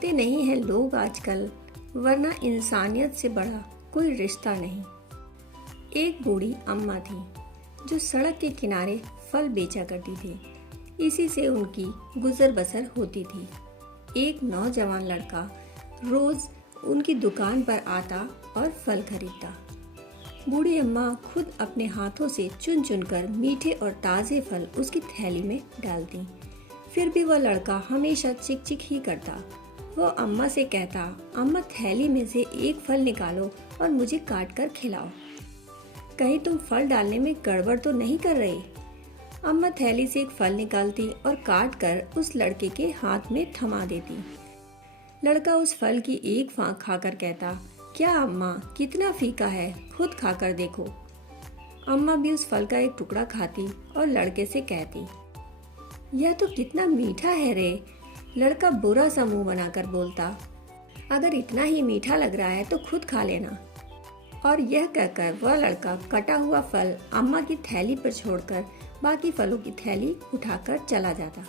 चाहते नहीं हैं लोग आजकल, वरना इंसानियत से बड़ा कोई रिश्ता नहीं। एक बूढ़ी अम्मा थी जो सड़क के किनारे फल बेचा करती थी। इसी से उनकी गुजर बसर होती थी। एक नौजवान लड़का रोज उनकी दुकान पर आता और फल खरीदता। बूढ़ी अम्मा खुद अपने हाथों से चुन चुनकर मीठे और ताज़े फल उसकी थैली में डालती। फिर भी वह लड़का हमेशा चिक चिक ही करता। वो अम्मा से कहता, अम्मा थैली में से एक फल निकालो और मुझे काट कर खिलाओ। कहीं तुम फल डालने में गड़बड़ तो नहीं कर रही? अम्मा थैली से एक फल निकालती और काट कर उस लड़के के हाथ में थमा देती। लड़का उस फल की एक फांक खाकर कहता, क्या अम्मा, कितना फीका है, खुद खाकर देखो। अम्मा भी उस फल का एक टुकड़ा खाती और लड़के से कहती, यह तो कितना मीठा है रे। लड़का बुरा सा मुंह बनाकर बोलता, अगर इतना ही मीठा लग रहा है तो खुद खा लेना। और यह कहकर वह लड़का कटा हुआ फल अम्मा की थैली पर छोड़कर बाकी फलों की थैली उठाकर चला जाता।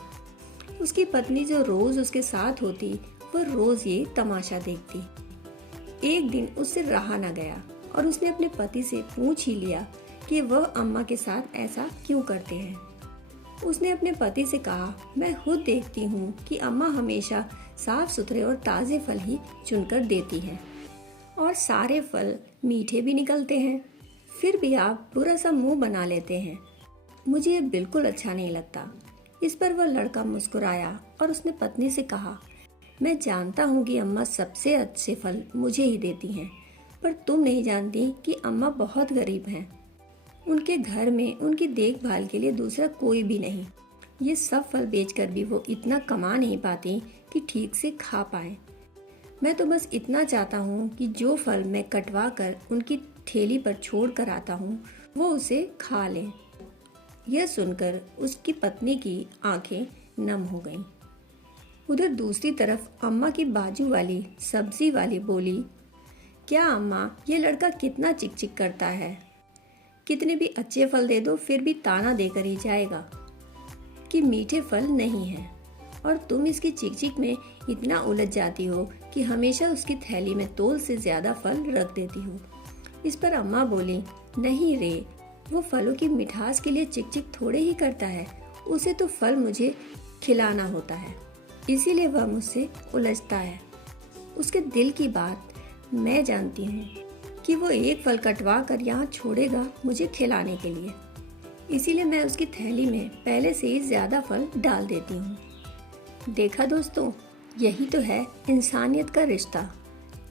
उसकी पत्नी जो रोज उसके साथ होती, वह रोज ये तमाशा देखती। एक दिन उससे रहा न गया और उसने अपने पति से पूछ ही लिया कि वह अम्मा के साथ ऐसा क्यों करते हैं। उसने अपने पति से कहा, मैं खुद देखती हूँ कि अम्मा हमेशा साफ सुथरे और ताज़े फल ही चुनकर देती हैं और सारे फल मीठे भी निकलते हैं, फिर भी आप बुरा सा मुंह बना लेते हैं। मुझे ये बिल्कुल अच्छा नहीं लगता। इस पर वह लड़का मुस्कुराया और उसने पत्नी से कहा, मैं जानता हूँ कि अम्मा सबसे अच्छे फल मुझे ही देती हैं, पर तुम नहीं जानती कि अम्मा बहुत गरीब हैं। उनके घर में उनकी देखभाल के लिए दूसरा कोई भी नहीं। ये सब फल बेचकर भी वो इतना कमा नहीं पाती कि ठीक से खा पाए। मैं तो बस इतना चाहता हूँ कि जो फल मैं कटवा कर उनकी ठेली पर छोड़ कर आता हूँ, वो उसे खा लें। यह सुनकर उसकी पत्नी की आंखें नम हो गईं। उधर दूसरी तरफ अम्मा की बाजू वाली सब्जी वाली बोली, क्या अम्मा, ये लड़का कितना चिक चिक करता है। कितने भी अच्छे फल दे दो फिर भी ताना देकर ही जाएगा कि मीठे फल नहीं हैं, और तुम इसकी चिक चिक में इतना उलझ जाती हो कि हमेशा उसकी थैली में तोल से ज्यादा फल रख देती हो। इस पर अम्मा बोली, नहीं रे, वो फलों की मिठास के लिए चिक चिक थोड़े ही करता है, उसे तो फल मुझे खिलाना होता है, इसीलिए वह मुझसे उलझता है। उसके दिल की बात मैं जानती हूँ कि वो एक फल कटवा कर यहाँ छोड़ेगा मुझे खिलाने के लिए, इसीलिए मैं उसकी थैली में पहले से ही ज्यादा फल डाल देती हूँ। देखा दोस्तों, यही तो है इंसानियत का रिश्ता।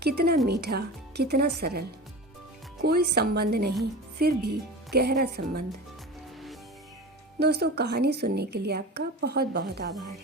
कितना मीठा, कितना सरल, कोई संबंध नहीं, फिर भी गहरा संबंध। दोस्तों, कहानी सुनने के लिए आपका बहुत बहुत आभार।